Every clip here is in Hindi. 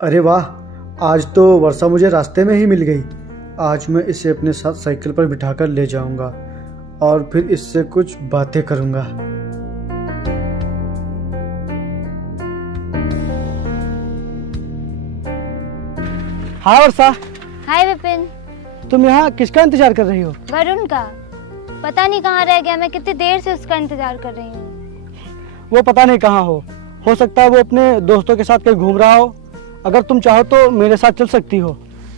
अरे वाह, आज तो वर्षा मुझे रास्ते में ही मिल गई। आज मैं इसे अपने साथ साइकिल पर बिठाकर ले जाऊंगा और फिर इससे कुछ बातें करूंगा। हाँ वर्षा। हाय विपिन। तुम यहाँ किसका इंतजार कर रही हो? वरुण का। पता नहीं कहाँ रह गया, मैं कितनी देर से उसका इंतजार कर रही हूँ। वो पता नहीं कहाँ हो सकता है वो अपने दोस्तों के साथ कहीं घूम रहा हो। अगर तुम चाहो तो मेरे साथ चल सकती हो,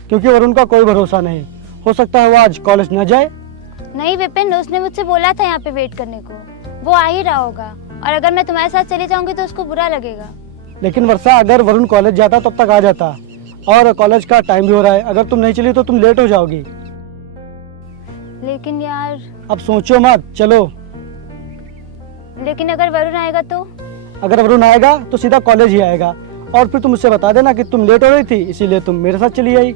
क्योंकि वरुण का कोई भरोसा नहीं। हो सकता है वो आज कॉलेज न जाए। नहीं विपिन, उसने मुझसे बोला था यहाँ पे वेट करने को। वो आ ही रहा होगा, और अगर मैं तुम्हारे साथ चली जाऊंगी तो उसको बुरा लगेगा। लेकिन वर्षा, अगर वरुण कॉलेज जाता तब तक आ जाता, और कॉलेज का टाइम भी हो रहा है। अगर तुम नहीं चली तो तुम लेट हो जाओगी। लेकिन यार। अब सोचो मत, चलो। लेकिन अगर वरुण आएगा तो? अगर वरुण आएगा तो सीधा कॉलेज ही आएगा, और फिर तुम उससे बता देना कि तुम लेट हो रही थी, इसीलिए तुम मेरे साथ चली आई।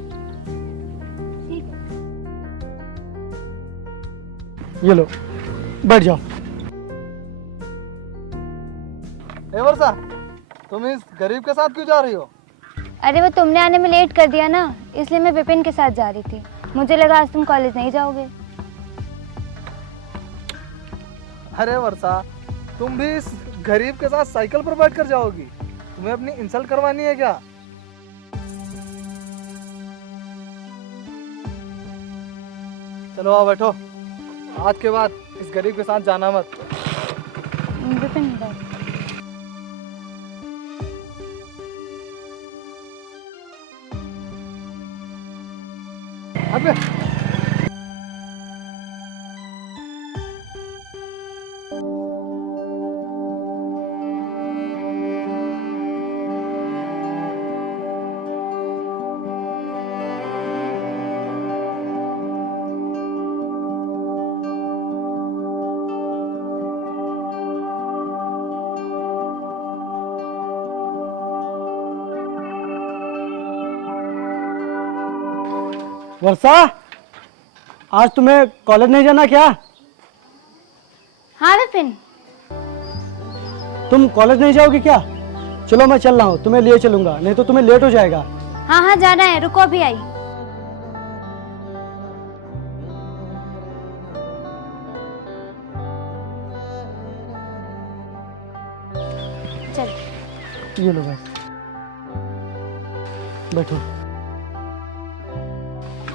ये लो, बैठ जाओ। वर्षा, तुम इस गरीब के साथ क्यों जा रही हो? अरे वो तुमने आने में लेट कर दिया ना, इसलिए मैं विपिन के साथ जा रही थी। मुझे लगा आज तुम कॉलेज नहीं जाओगे। अरे वर्षा, तुम भी इस गरीब के साथ साइकिल पर बैठ कर जाओगी? तुम्हें अपनी इंसल्ट करवानी है क्या? चलो आओ बैठो। आज के बाद इस गरीब के साथ जाना मत। विपिन अबे वर्षा, आज तुम्हें कॉलेज नहीं जाना क्या? हाँ विपिन। तुम कॉलेज नहीं जाओगी क्या? चलो मैं चल रहा हूँ, तुम्हें लिए चलूंगा, नहीं तो तुम्हें लेट हो जाएगा। हाँ हाँ जाना है, रुको अभी आई। चल। ये लो भाई, बैठो।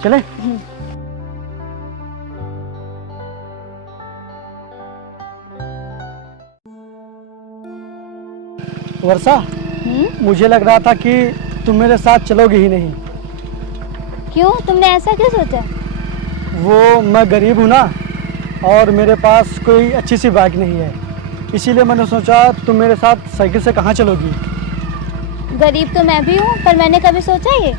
चले? वर्षा, मुझे लग रहा था कि तुम मेरे साथ चलोगी ही नहीं। क्यों, तुमने ऐसा क्यों सोचा? वो मैं गरीब हूँ ना, और मेरे पास कोई अच्छी सी बाइक नहीं है, इसीलिए मैंने सोचा तुम मेरे साथ साइकिल से कहाँ चलोगी। गरीब तो मैं भी हूँ, पर मैंने कभी सोचा ये?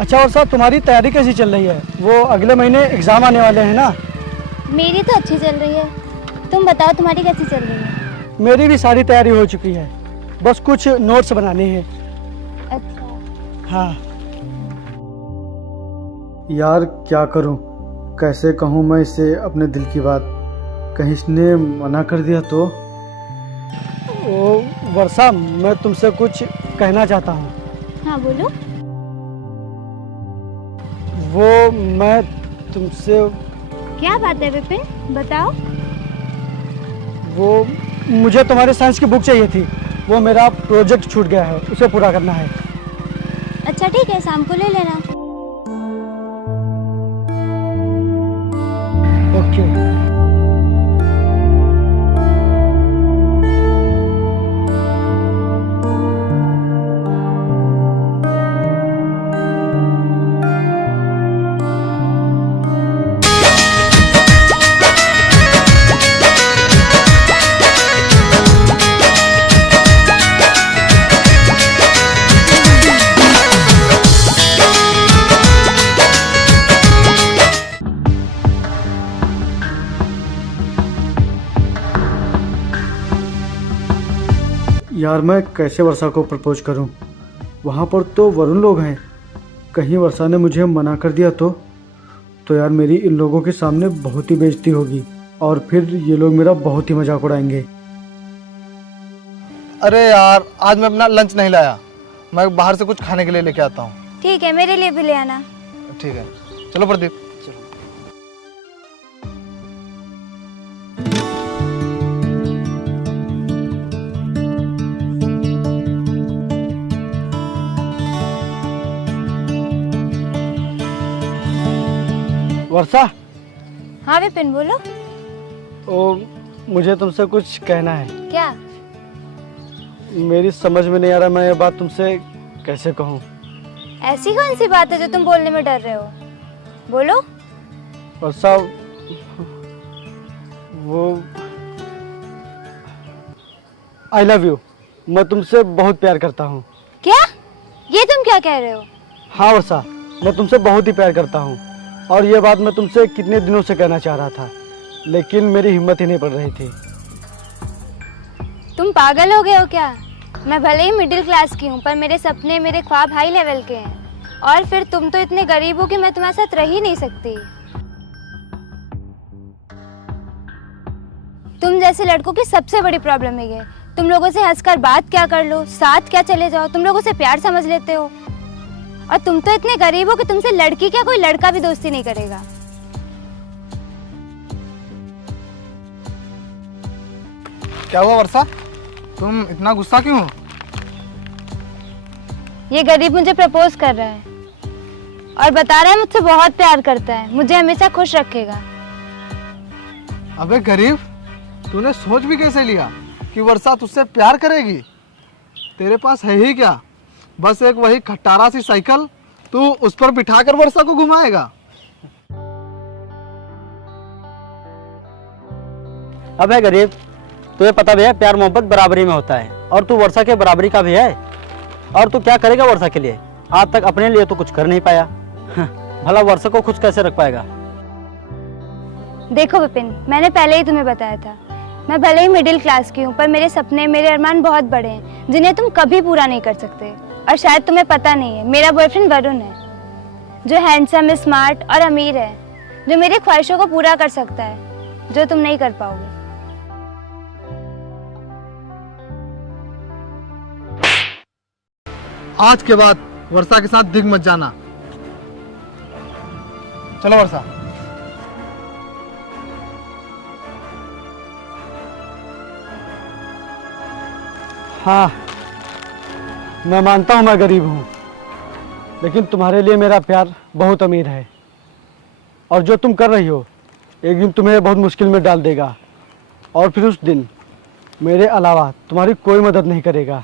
अच्छा वर्षा, तुम्हारी तैयारी कैसी चल रही है? वो अगले महीने एग्जाम आने वाले हैं ना। मेरी तो अच्छी चल रही है। तुम बताओ तुम्हारी कैसी चल रही है? मेरी भी सारी तैयारी हो चुकी है, बस कुछ नोट्स बनाने हैं। अच्छा। हाँ यार, क्या करूं, कैसे कहूं मैं इसे अपने दिल की बात? कहीं इसने मना कर दिया तो? ओ वर्षा, मैं तुमसे कुछ कहना चाहता हूँ। हाँ बोलो। वो मैं तुमसे। क्या बात है विपिन, बताओ। वो मुझे तुम्हारे साइंस की बुक चाहिए थी, वो मेरा प्रोजेक्ट छूट गया है, उसे पूरा करना है। अच्छा ठीक है, शाम को ले लेना। ओके। यार मैं कैसे वर्षा को प्रपोज करूं? वहाँ पर तो वरुण लोग हैं, कहीं वर्षा ने मुझे मना कर दिया तो यार मेरी इन लोगों के सामने बहुत ही बेइज्जती होगी और फिर ये लोग मेरा बहुत ही मजाक उड़ाएंगे। अरे यार, आज मैं अपना लंच नहीं लाया, मैं बाहर से कुछ खाने के लिए लेके आता हूँ। ठीक है, मेरे लिए भी ले आना। ठीक है, चलो प्रदीप। वर्षा, हाँ विपिन बोलो। मुझे तुमसे कुछ कहना है। क्या? मेरी समझ में नहीं आ रहा मैं ये बात तुमसे कैसे कहूँ। ऐसी कौन सी बात है जो तुम बोलने में डर रहे हो? बोलो। वर्षा, वो आई लव यू, मैं तुमसे बहुत प्यार करता हूँ। क्या? ये तुम क्या कह रहे हो? हाँ वर्षा, मैं तुमसे बहुत ही प्यार करता हूँ और ये बात मैं तुमसे कितने दिनों से कहना चाह रहा था, लेकिन मेरी हिम्मत ही नहीं पड़ रही थी। तुम पागल हो गए हो क्या? मैं भले ही मिडिल क्लास की हूँ पर मेरे सपने, मेरे ख्वाब हाई लेवल के हैं। और फिर तुम तो इतने गरीब हो कि मैं तुम्हारे साथ रह ही नहीं सकती। तुम जैसे लड़कों की सबसे बड़ी प्रॉब्लम है ये। तुम लोगों से हंसकर बात क्या कर लो, साथ क्या चले जाओ, तुम लोगों से प्यार समझ लेते हो। और तुम तो इतने गरीब हो कि तुमसे लड़की क्या कोई लड़का भी दोस्ती नहीं करेगा। क्या हुआ वर्षा, तुम इतना गुस्सा क्यों हो? ये गरीब मुझे प्रपोज कर रहा है और बता रहा है मुझसे बहुत प्यार करता है, मुझे हमेशा खुश रखेगा। अबे गरीब, तूने सोच भी कैसे लिया कि वर्षा तुझसे प्यार करेगी? तेरे पास है ही क्या? बस एक वही खटारा सी साइकिल, तू उस पर बिठाकर वर्षा को घुमाएगा। अबे गरीब, तुझे पता भी है प्यार मोहब्बत बराबरी में होता है और तू वर्षा के बराबरी का भी है। और तू क्या करेगा वर्षा के लिए? आज तक अपने लिए तो कुछ कर नहीं पाया। भला वर्षा को खुश कैसे रख पाएगा? देखो विपिन, मैंने पहले ही तुम्हें बताया था, मैं भले ही मिडिल क्लास की हूँ पर मेरे सपने, मेरे अरमान बहुत बड़े हैं जिन्हें तुम कभी पूरा नहीं कर सकते। और शायद तुम्हें पता नहीं है, मेरा बॉयफ्रेंड वरुण है, जो हैंडसम, स्मार्ट और अमीर है, जो मेरी ख्वाहिशों को पूरा कर सकता है, जो तुम नहीं कर पाओगे। आज के बाद वर्षा के साथ दिख मत जाना। चलो वर्षा। हाँ, मैं मानता हूँ मैं गरीब हूँ, लेकिन तुम्हारे लिए मेरा प्यार बहुत अमीर है। और जो तुम कर रही हो एक दिन तुम्हें बहुत मुश्किल में डाल देगा और फिर उस दिन मेरे अलावा तुम्हारी कोई मदद नहीं करेगा।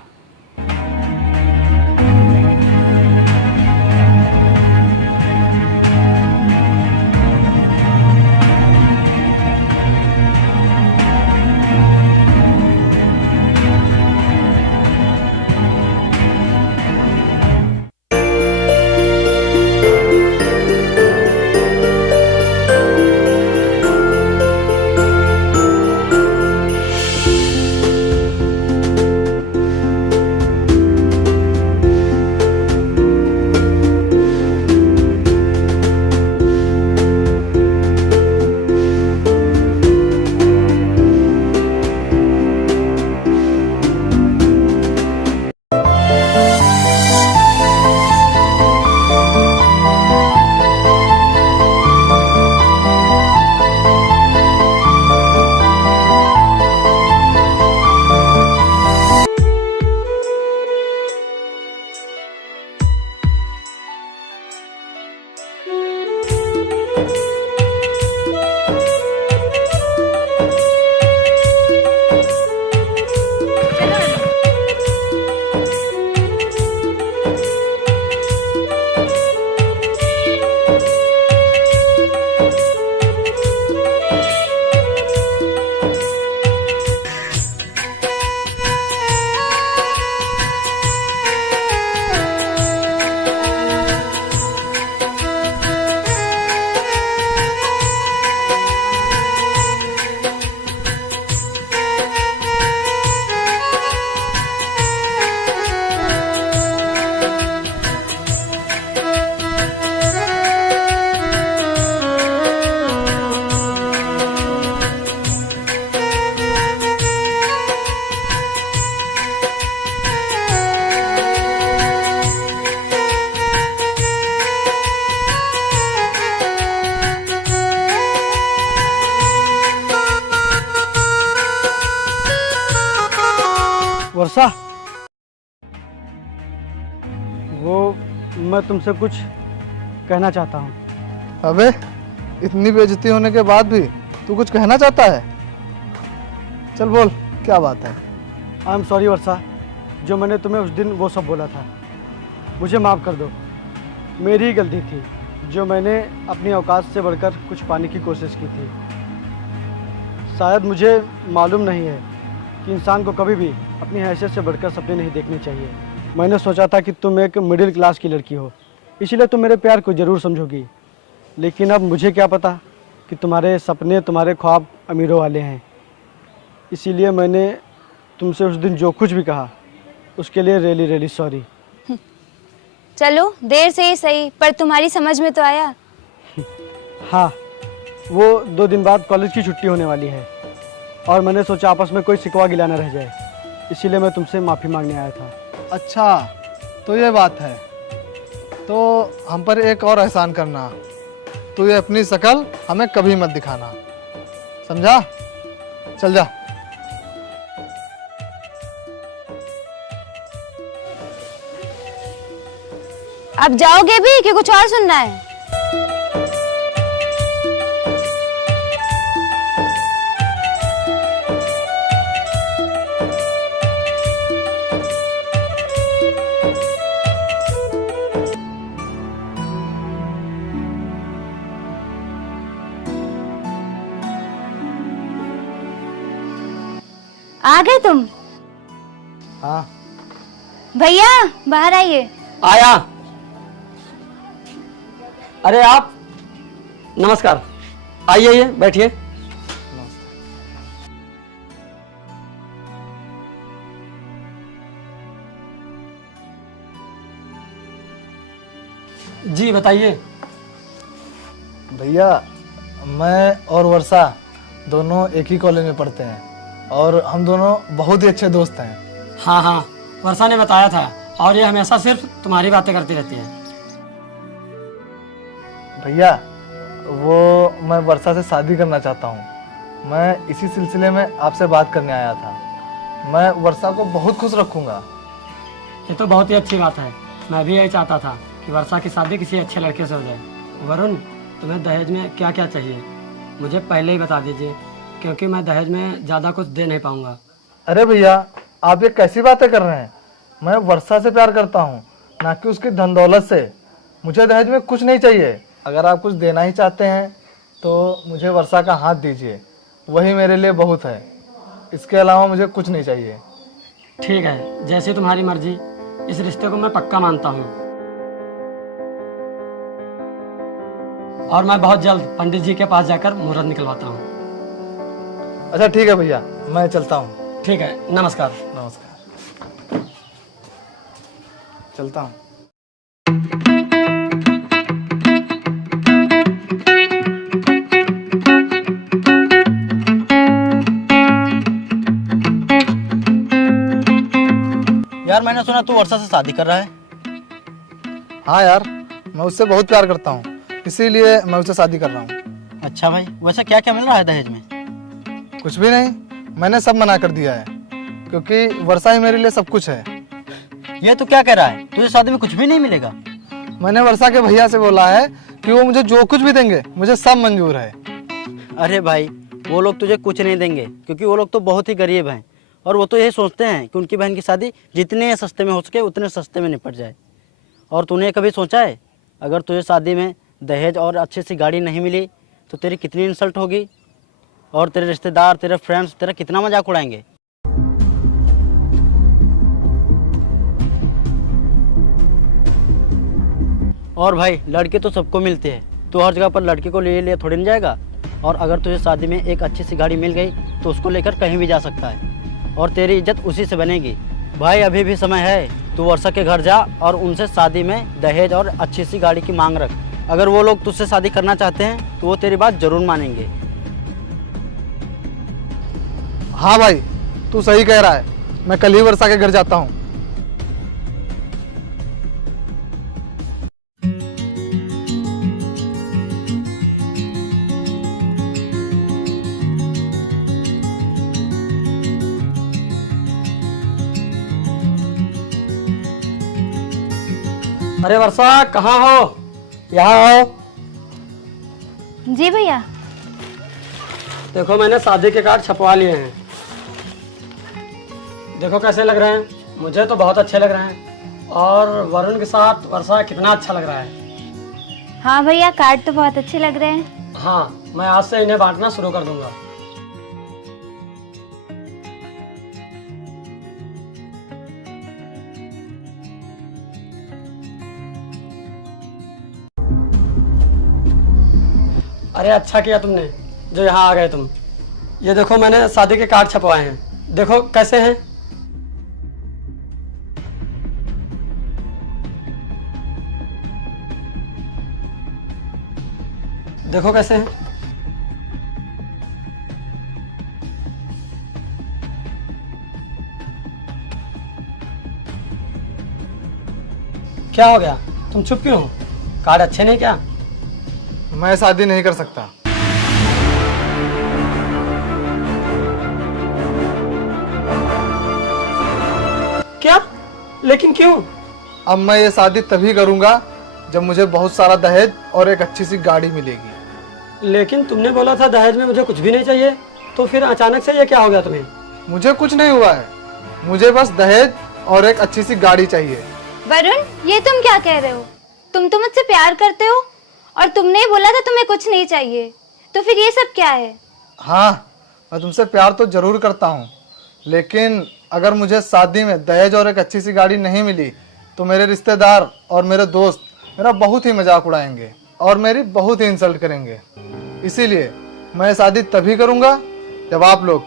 वर्षा, वो मैं तुमसे कुछ कहना चाहता हूँ। अबे इतनी बेइज्जती होने के बाद भी तू कुछ कहना चाहता है? चल बोल, क्या बात है? आई एम सॉरी वर्षा, जो मैंने तुम्हें उस दिन वो सब बोला था, मुझे माफ़ कर दो। मेरी ही गलती थी जो मैंने अपनी औकात से बढ़कर कुछ पाने की कोशिश की थी। शायद मुझे मालूम नहीं है कि इंसान को कभी भी अपनी हैसियत से बढ़कर सपने नहीं देखने चाहिए। मैंने सोचा था कि तुम एक मिडिल क्लास की लड़की हो, इसीलिए तुम मेरे प्यार को ज़रूर समझोगी, लेकिन अब मुझे क्या पता कि तुम्हारे सपने, तुम्हारे ख्वाब अमीरों वाले हैं। इसीलिए मैंने तुमसे उस दिन जो कुछ भी कहा उसके लिए रियली रियली सॉरी। चलो देर से ही सही, पर तुम्हारी समझ में तो आया। हाँ, वो 2 दिन बाद कॉलेज की छुट्टी होने वाली है और मैंने सोचा आपस में कोई शिकवा गिला ना रह जाए, इसीलिए मैं तुमसे माफ़ी मांगने आया था। अच्छा तो ये बात है, तो हम पर एक और एहसान करना, तू ये अपनी शकल हमें कभी मत दिखाना, समझा? चल जा। आप जाओगे भी कि कुछ और सुनना है? आ गए तुम? हाँ भैया बाहर आइए। आया। अरे आप, नमस्कार, आइए आइए बैठिए। जी बताइए। भैया, मैं और वर्षा दोनों एक ही कॉलेज में पढ़ते हैं और हम दोनों बहुत ही अच्छे दोस्त हैं। हाँ हाँ, वर्षा ने बताया था, और ये हमेशा सिर्फ तुम्हारी बातें करती रहती है। भैया, वो मैं वर्षा से शादी करना चाहता हूँ। मैं इसी सिलसिले में आपसे बात करने आया था। मैं वर्षा को बहुत खुश रखूँगा। ये तो बहुत ही अच्छी बात है। मैं भी यही चाहता था कि वर्षा की शादी किसी अच्छे लड़के से हो जाए। वरुण, तुम्हें दहेज में क्या क्या चाहिए मुझे पहले ही बता दीजिए, क्योंकि मैं दहेज में ज़्यादा कुछ दे नहीं पाऊँगा। अरे भैया, आप ये कैसी बातें कर रहे हैं? मैं वर्षा से प्यार करता हूँ, ना कि उसकी धन दौलत से। मुझे दहेज में कुछ नहीं चाहिए। अगर आप कुछ देना ही चाहते हैं तो मुझे वर्षा का हाथ दीजिए, वही मेरे लिए बहुत है। इसके अलावा मुझे कुछ नहीं चाहिए। ठीक है, जैसी तुम्हारी मर्जी। इस रिश्ते को मैं पक्का मानता हूँ, और मैं बहुत जल्द पंडित जी के पास जाकर मुहूर्त निकलवाता हूँ। अच्छा ठीक है भैया, मैं चलता हूँ। ठीक है, नमस्कार। नमस्कार। चलता हूँ। यार मैंने सुना तू वर्षा से शादी कर रहा है। हाँ यार, मैं उससे बहुत प्यार करता हूँ, इसीलिए मैं उससे शादी कर रहा हूँ। अच्छा भाई, वैसे क्या क्या मिल रहा है दहेज में? कुछ भी नहीं, मैंने सब मना कर दिया है, क्योंकि वर्षा ही मेरे लिए सब कुछ है। ये तो क्या कह रहा है, तुझे शादी में कुछ भी नहीं मिलेगा? मैंने वर्षा के भैया से बोला है कि वो मुझे जो कुछ भी देंगे मुझे सब मंजूर है। अरे भाई, वो लोग तुझे कुछ नहीं देंगे, क्योंकि वो लोग तो बहुत ही गरीब हैं, और वो तो यही सोचते हैं कि उनकी बहन की शादी जितने सस्ते में हो सके उतने सस्ते में निपट जाए। और तूने कभी सोचा है, अगर तुझे शादी में दहेज और अच्छी सी गाड़ी नहीं मिली तो तेरी कितनी इंसल्ट होगी, और तेरे रिश्तेदार, तेरे फ्रेंड्स तेरा कितना मजाक उड़ाएंगे? और भाई, लड़के तो सबको मिलते हैं, तो हर जगह पर लड़के को ले लिया थोड़ी नहीं जाएगा। और अगर तुझे शादी में एक अच्छी सी गाड़ी मिल गई तो उसको लेकर कहीं भी जा सकता है, और तेरी इज्जत उसी से बनेगी। भाई अभी भी समय है, तू वर्षा के घर जा और उनसे शादी में दहेज और अच्छी सी गाड़ी की मांग रख। अगर वो लोग तुझसे शादी करना चाहते हैं तो वो तेरी बात जरूर मानेंगे। हाँ भाई, तू सही कह रहा है। मैं कल ही वर्षा के घर जाता हूँ। अरे वर्षा कहाँ हो? यहाँ आओ। जी भैया। देखो मैंने शादी के कार्ड छपवा लिए हैं। देखो कैसे लग रहे हैं? मुझे तो बहुत अच्छे लग रहे हैं। और वरुण के साथ वर्षा कितना अच्छा लग रहा है। हाँ भैया, कार्ड तो बहुत अच्छे लग रहे हैं। हाँ, मैं आज से इन्हें बांटना शुरू कर दूंगा। अरे अच्छा किया तुमने जो यहाँ आ गए तुम। ये देखो मैंने शादी के कार्ड छपवाए हैं, देखो कैसे हैं। देखो कैसे हैं। क्या हो गया, तुम चुप क्यों हो? कार्ड अच्छे नहीं क्या? मैं शादी नहीं कर सकता। क्या? लेकिन क्यों? अब मैं ये शादी तभी करूंगा जब मुझे बहुत सारा दहेज और एक अच्छी सी गाड़ी मिलेगी। लेकिन तुमने बोला था दहेज में मुझे कुछ भी नहीं चाहिए, तो फिर अचानक से ये क्या हो गया तुम्हें? मुझे कुछ नहीं हुआ है, मुझे बस दहेज और एक अच्छी सी गाड़ी चाहिए। वरुण, ये तुम क्या कह रहे हो? तुम तो मुझसे प्यार करते हो और तुमने ही बोला था तुम्हें कुछ नहीं चाहिए, तो फिर ये सब क्या है? हाँ, मैं तुमसे प्यार तो जरूर करता हूँ, लेकिन अगर मुझे शादी में दहेज और एक अच्छी सी गाड़ी नहीं मिली तो मेरे रिश्तेदार और मेरे दोस्त मेरा बहुत ही मजाक उड़ाएंगे और मेरी बहुत ही इंसल्ट करेंगे। इसीलिए मैं शादी तभी करूँगा जब आप लोग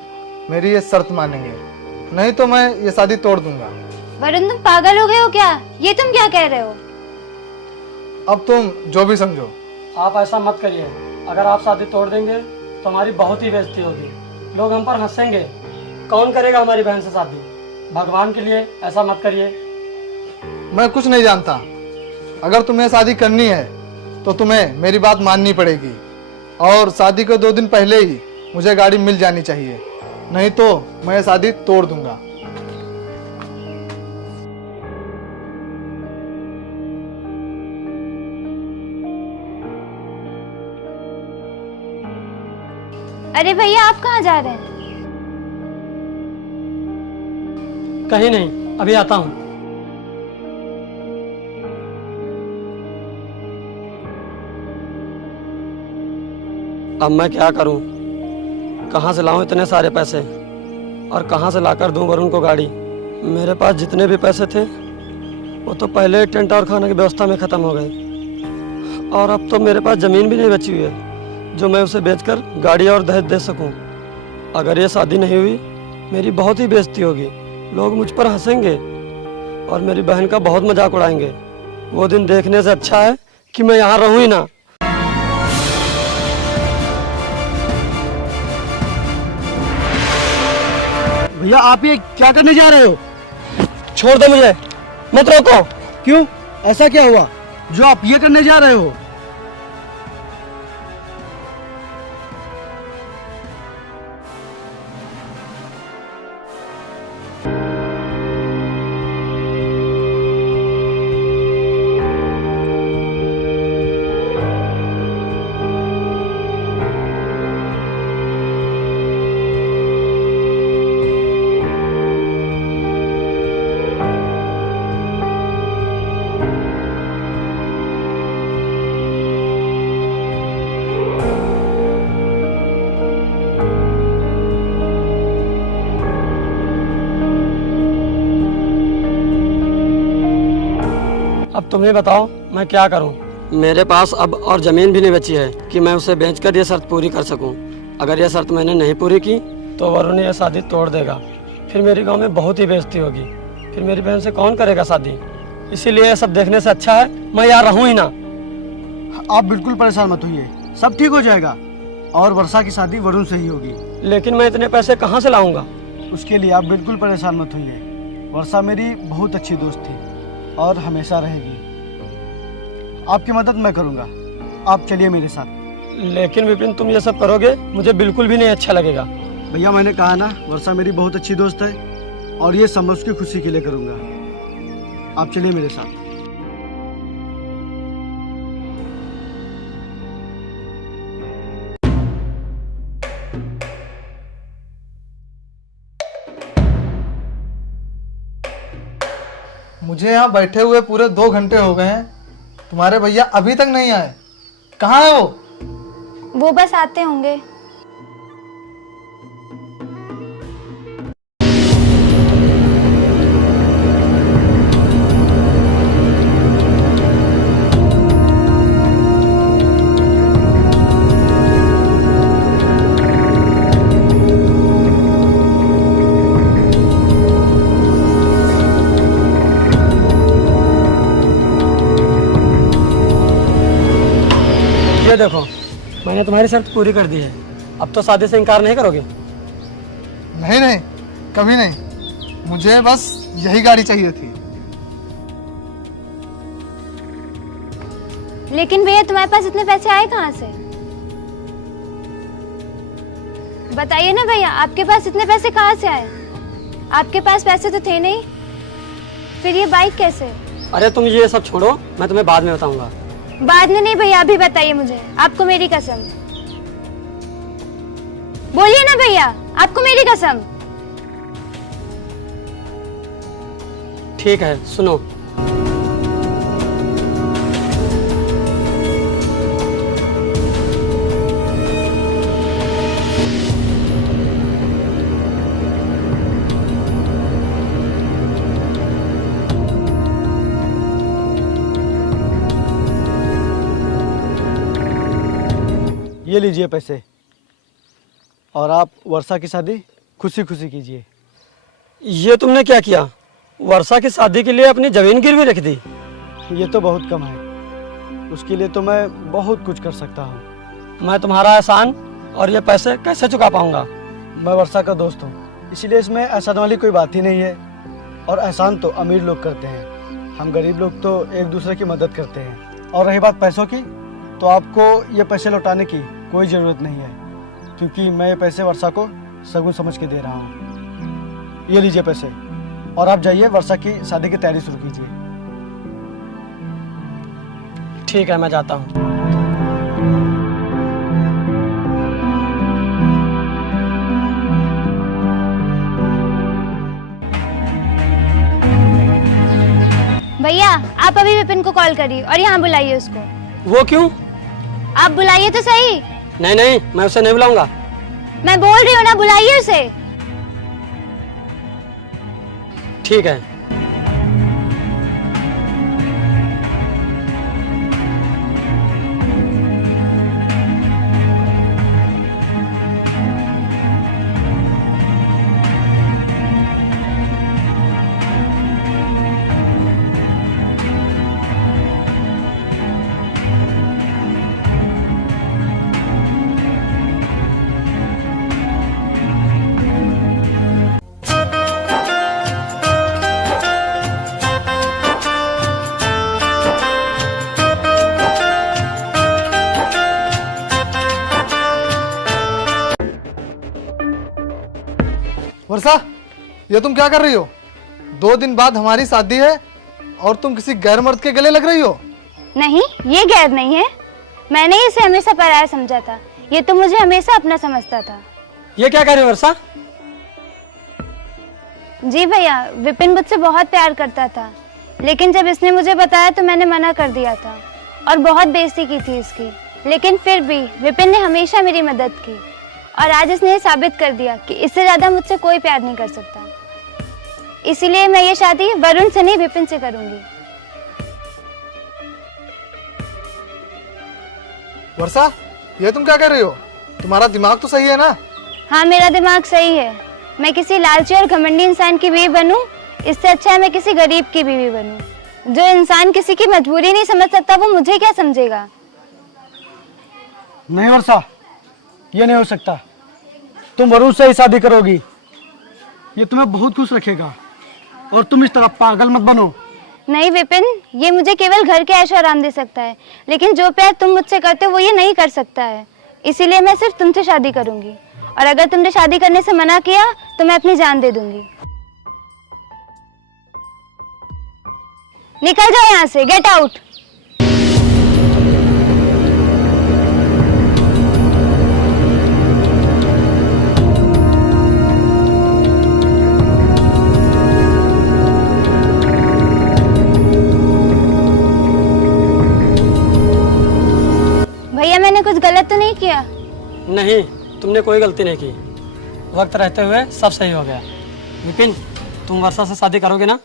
मेरी ये शर्त मानेंगे, नहीं तो मैं ये शादी तोड़ दूंगा। वरुण, तुम पागल हो गए हो क्या? ये तुम क्या कह रहे हो? अब तुम जो भी समझो। आप ऐसा मत करिए, अगर आप शादी तोड़ देंगे तो हमारी बहुत ही बेइज्जती होगी, लोग हम पर हंसेंगे। कौन करेगा हमारी बहन से शादी? भगवान के लिए ऐसा मत करिए। मैं कुछ नहीं जानता, अगर तुम्हें शादी करनी है तो तुम्हें मेरी बात माननी पड़ेगी और शादी के 2 दिन पहले ही मुझे गाड़ी मिल जानी चाहिए, नहीं तो मैं शादी तोड़ दूंगा। अरे भैया, आप कहाँ जा रहे हैं? कहीं नहीं, अभी आता हूँ। अब मैं क्या करूं? कहां से लाऊं इतने सारे पैसे और कहां से लाकर दूं वरुण को गाड़ी? मेरे पास जितने भी पैसे थे वो तो पहले ही टेंट और खाने की व्यवस्था में ख़त्म हो गए, और अब तो मेरे पास ज़मीन भी नहीं बची हुई है जो मैं उसे बेचकर गाड़ी और दहेज दे सकूं। अगर ये शादी नहीं हुई मेरी बहुत ही बेइज्जती होगी, लोग मुझ पर हंसेंगे और मेरी बहन का बहुत मजाक उड़ाएंगे। वो दिन देखने से अच्छा है कि मैं यहाँ रहूँ ही ना। भैया, आप ये क्या करने जा रहे हो? छोड़ दो मुझे, मत रोको। क्यों, ऐसा क्या हुआ जो आप ये करने जा रहे हो? अब तुम्हें बताओ मैं क्या करूं? मेरे पास अब और ज़मीन भी नहीं बची है कि मैं उसे बेचकर ये शर्त पूरी कर सकूं। अगर ये शर्त मैंने नहीं पूरी की तो वरुण ये शादी तोड़ देगा, फिर मेरी गांव में बहुत ही बेइज्जती होगी, फिर मेरी बहन से कौन करेगा शादी? इसीलिए ये सब देखने से अच्छा है मैं यहाँ रहूँ ही ना। आप बिल्कुल परेशान मत होइए, सब ठीक हो जाएगा और वर्षा की शादी वरुण से ही होगी। लेकिन मैं इतने पैसे कहाँ से लाऊंगा? उसके लिए आप बिल्कुल परेशान मत होइए। वर्षा मेरी बहुत अच्छी दोस्त थी और हमेशा रहेगी। आपकी मदद मैं करूंगा, आप चलिए मेरे साथ। लेकिन विपिन, तुम ये सब करोगे मुझे बिल्कुल भी नहीं अच्छा लगेगा। भैया, मैंने कहा ना, वर्षा मेरी बहुत अच्छी दोस्त है और ये सब मैं उसकी खुशी के लिए करूंगा। आप चलिए मेरे साथ। मुझे यहाँ बैठे हुए पूरे 2 घंटे हो गए हैं, तुम्हारे भैया अभी तक नहीं आए। कहाँ है वो बस आते होंगे। ये देखो, मैंने तुम्हारी शर्त पूरी कर दी है। अब तो शादी से इनकार नहीं करोगे? नहीं नहीं, कभी नहीं। मुझे बस यही गाड़ी चाहिए थी। लेकिन भैया तुम्हारे पास इतने पैसे आए कहाँ से? बताइए ना भैया, आपके पास इतने पैसे कहाँ से आए? आपके पास पैसे तो थे नहीं, फिर ये बाइक कैसे? अरे तुम ये सब छोड़ो, मैं तुम्हें बाद में बताऊंगा। बाद में नहीं भैया, अभी बताइए मुझे, आपको मेरी कसम। बोलिए ना भैया, आपको मेरी कसम। ठीक है, सुनो। ये लीजिए पैसे, और आप वर्षा की शादी खुशी खुशी कीजिए। ये तुमने क्या किया? वर्षा की शादी के लिए अपनी जमीन गिरवी रख दी? ये तो बहुत कम है, उसके लिए तो मैं बहुत कुछ कर सकता हूँ। मैं तुम्हारा एहसान और ये पैसे कैसे चुका पाऊंगा? मैं वर्षा का दोस्त हूँ, इसलिए इसमें एहसान वाली कोई बात ही नहीं है। और एहसान तो अमीर लोग करते हैं, हम गरीब लोग तो एक दूसरे की मदद करते हैं। और रही बात पैसों की, तो आपको ये पैसे लौटाने की कोई ज़रूरत नहीं है, क्योंकि मैं ये पैसे वर्षा को शगुन समझ के दे रहा हूँ। ये लीजिए पैसे, और आप जाइए वर्षा की शादी की तैयारी शुरू कीजिए। ठीक है, मैं जाता हूँ। भैया आप अभी विपिन को कॉल करिए और यहाँ बुलाइए उसको। वो क्यों? आप बुलाइए तो सही। नहीं नहीं, मैं उसे नहीं बुलाऊंगा। मैं बोल रही हूँ ना, बुलाइए उसे। ठीक है। वर्षा, ये तुम क्या कर रही हो? 2 दिन बाद हमारी शादी है और तुम किसी गैर मर्द के गले लग रही हो? नहीं, ये गैर नहीं है। मैंने इसे हमेशा पराया समझा था, ये तो मुझे हमेशा अपना समझता था। ये क्या कह रही हो वर्षा? जी भैया, विपिन मुझसे बहुत प्यार करता था, लेकिन जब इसने मुझे बताया तो मैंने मना कर दिया था और बहुत बेइज्जती की थी इसकी। लेकिन फिर भी विपिन ने हमेशा मेरी मदद की और आज इसने ये साबित कर दिया कि इससे ज्यादा मुझसे कोई प्यार नहीं कर सकता। इसीलिए मैं ये शादी वरुण से नहीं, विपिन से करूंगी। वर्षा, ये तुम क्या कर रही हो? तुम्हारा दिमाग तो सही है ना? हाँ, मेरा दिमाग सही है। मैं किसी लालची और घमंडी इंसान की बीवी बनूं, इससे अच्छा है मैं किसी गरीब की बीवी बनूं। जो इंसान किसी की मजबूरी नहीं समझ सकता, वो मुझे क्या समझेगा? नहीं वर्षा, ये नहीं हो सकता। तुम वरुण से ही शादी करोगी, ये तुम्हें बहुत खुश रखेगा और तुम इस तरह पागल मत बनो। नहीं विपिन, ये मुझे केवल घर के ऐशो आराम दे सकता है, लेकिन जो प्यार तुम मुझसे करते हो वो ये नहीं कर सकता है। इसीलिए मैं सिर्फ तुमसे शादी करूंगी, और अगर तुमने शादी करने से मना किया तो मैं अपनी जान दे दूंगी। निकल जाओ यहाँ से, गेट आउट। मैंने कुछ गलत तो नहीं किया? नहीं, तुमने कोई गलती नहीं की। वक्त रहते हुए सब सही हो गया। विपिन, तुम वर्षा से शादी करोगे ना?